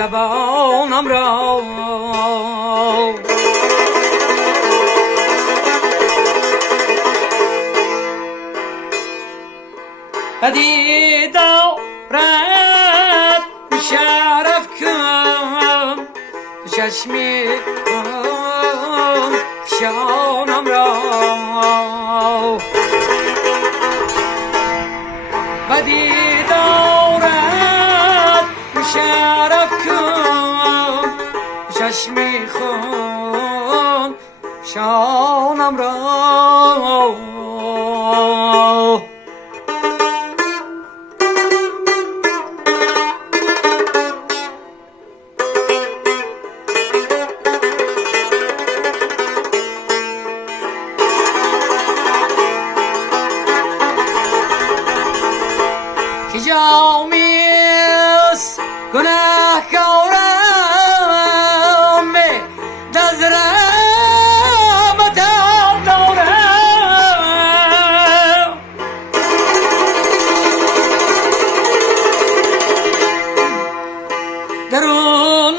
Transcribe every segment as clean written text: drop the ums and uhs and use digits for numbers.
زبانم را بدی دارد شرف کن چشمی شانم را بدی دارد شرف کن چشمی خون شانم را جامیس گناه کارم دزرم تاب دارم درون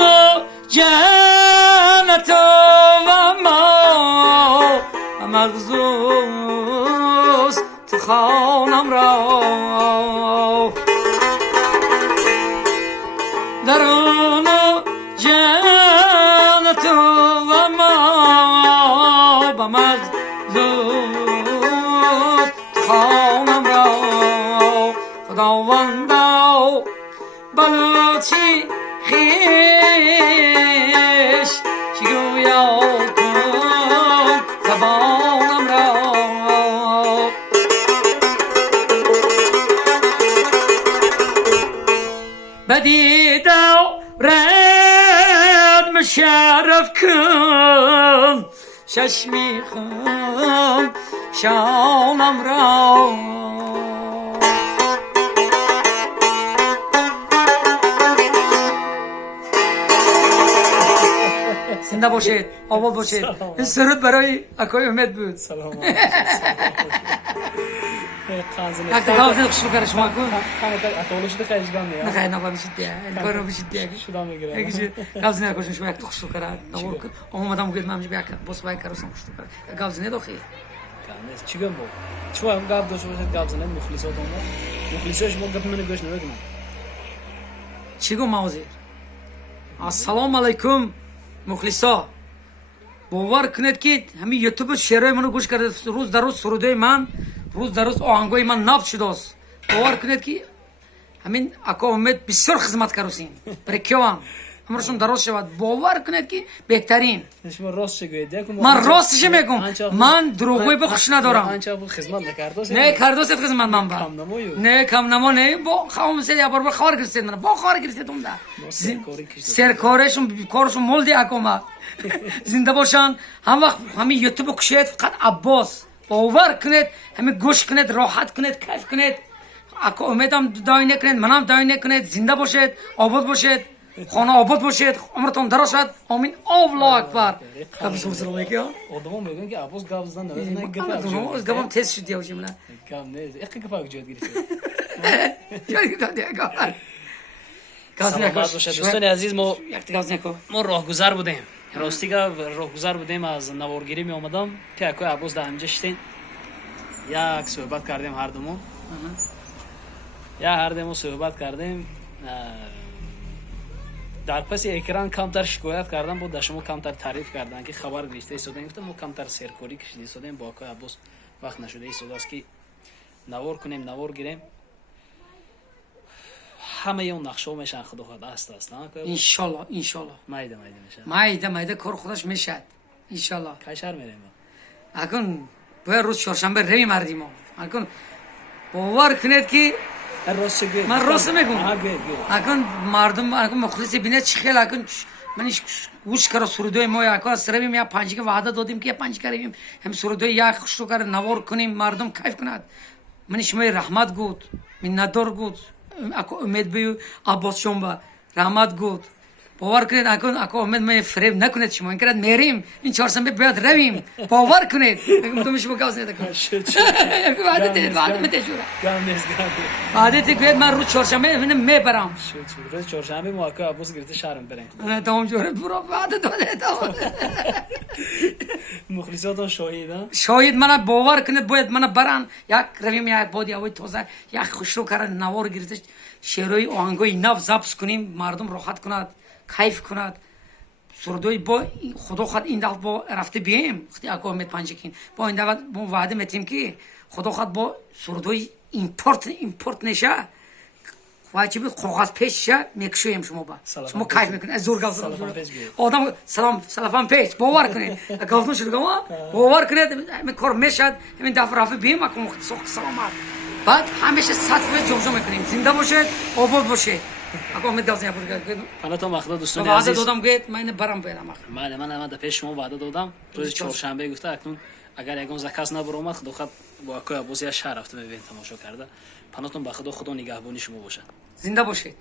جنت و ما مغزوز تخانم را درون جنت و ما با مغزوز خانم را خداوندا بلوچی خیش چگویا کن زبانم را بدی دارد مشرف کن چشمی خون شانم را زنده باشید آباد باشید این سرود برای اکای امید بود سلام وقتی گاوزه خوش بکره شما کن اتولش ده خیجگان دیگه نخیر نبا بشید دیگه کار رو بشید دیگه شدام میگیره گاوزه نکشون شما یک تو خوش بکره اومدم گفت من بیاک بس باید کارو سم خوش بکره گاوزه نداخی چیگم بو چوا هم گاو دوش باشد گاوزه نه مخلصات اون مخلصش مو گپ من گوش نمیگم چیگو موزیر السلام علیکم مخلصا باور کنید که همین یوتیوب شعرهای منو گوش کرده روز در روز سروده من روز در روز آهنگای من ناب شده است باور کنید که همین اکا امید بسیار خدمت کردین برای کیوان امرشون درست شود باور کنید که بهترین شما راست شگوید من راستش میگم من دروغی بخوش ندارم آنچه ابو خدمت نکردوس نه کردوس خدمت من با نه کم نمو نه با خواهم سه بار خار گرفتید من با خار گرفتید اون دا سرکارشون کارشون مولدی اکوما زنده باشن هم وقت همین یوتیوب کشید فقط عباس باور کنید همین گوش کنید راحت کنید کیف کنید اکو امیدم دای نکنید منم دای نکنید زنده باشید آباد باشید خانه آباد باشید عمرتون دراز شد آمین الله اکبر کابس سلام علیکم آدمو میگن که عباس گاوزدن نه گفتم تست شد یا جمله گام نه یک گفا جواد گرفت جایی دادی اگه دوستان عزیز ما گاز نکو ما راهگذر بودیم راستیگا راهگذر بودیم از نوارگیری می اومدم که اکو عباس در همجا شدین یک صحبت کردیم هر دومون هر دومون صحبت کردیم در پس اکران کمتر شکایت کردن بود در شما کمتر تعریف کردن که خبر گرفته ایستادن گفتم ما کمتر سرکاری کشیده ایستادیم با اکو عباس وقت نشده ایستاده است که نوار کنیم نوار گیریم همه اون نقشه میشن خدا خود است ان شاء الله مایده میشه مایده کار خودش میشد ان شاء الله کی شهر میریم اکن باید روز چهارشنبه روی مردیم اکن باور کنید که من راست میگم اکن مردم اکن مخلص بینه چی خیلی اکن منش گوش کرا سرودای ما اکن سریم یا پنج که وعده دادیم که پنج کردیم هم سرودای یک خوشو کر نوار کنیم مردم کیف کند منش می رحمت گود من ندار گود اکو امید بیو عباس شنبه رحمت گود باور کنید اکو امید ما فریب نکنید شما اینکه میریم این چهارشنبه باید رویم باور کنید تو میشه بگاز نکنید وعده جورا عادتی که من روز چهارشنبه میبرم روز چهارشنبه موقع ابوس گرفته شهرم بریم نه تمام جوره برو وعده داده مخلصاتون شاهد من باور کنید باید من برن یک رویم یک بادی هوای تازه یک خوشرو کردن نوار گرفتش شعرهای آهنگای نو ضبط کنیم مردم راحت کند کیف کند سردوی با خدا خود این دفعه با رفته بیایم وقتی اکو امید پنجکین با این دفعه با وعده میتیم که خدا خود با سردوی ایمپورت نشه واجبی کاغذ پیش شه میکشویم شما با شما کیف میکنید از زور گاز آدم سلام پیش باور کنید گفتم شده باور کنید همین کار میشد همین دفعه رفته بیایم اکو سلامت بعد همیشه سطح جمجمه میکنیم زنده باشید آباد باشید اگه امید داشتین پناه مخدا دوستان وعده عزیز دادم گفت من برم بیرم من در پیش شما وعده دادم روز چهارشنبه گفته اکنون اگر یگان کس نبرم خدا خود با اکو ابوس یا شهر رفته ببین تماشا کرده پناهتون به خدا نگهبانی شما باشه زنده باشید